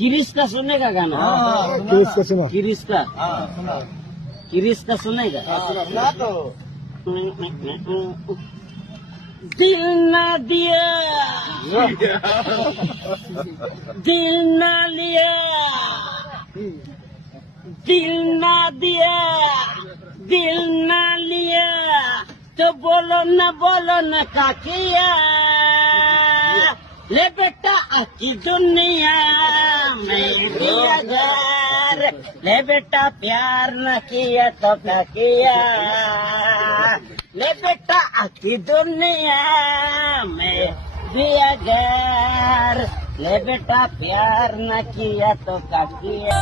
किरिश्ता सुनेगा गाना? किसका सुना? किरिश्ता, किरिश्ता सुनेगा? ना तो दिल ना दिया, दिल ना लिया, दिल ना दिया, दिल ना लिया, तो बोलो न का किया। ले बेटा आकी दुनिया में भी अगर ले बेटा प्यार न किया तो क्या किया। ले बेटा आकी दुनिया में भी अगर ले बेटा प्यार न किया तो क्या किया।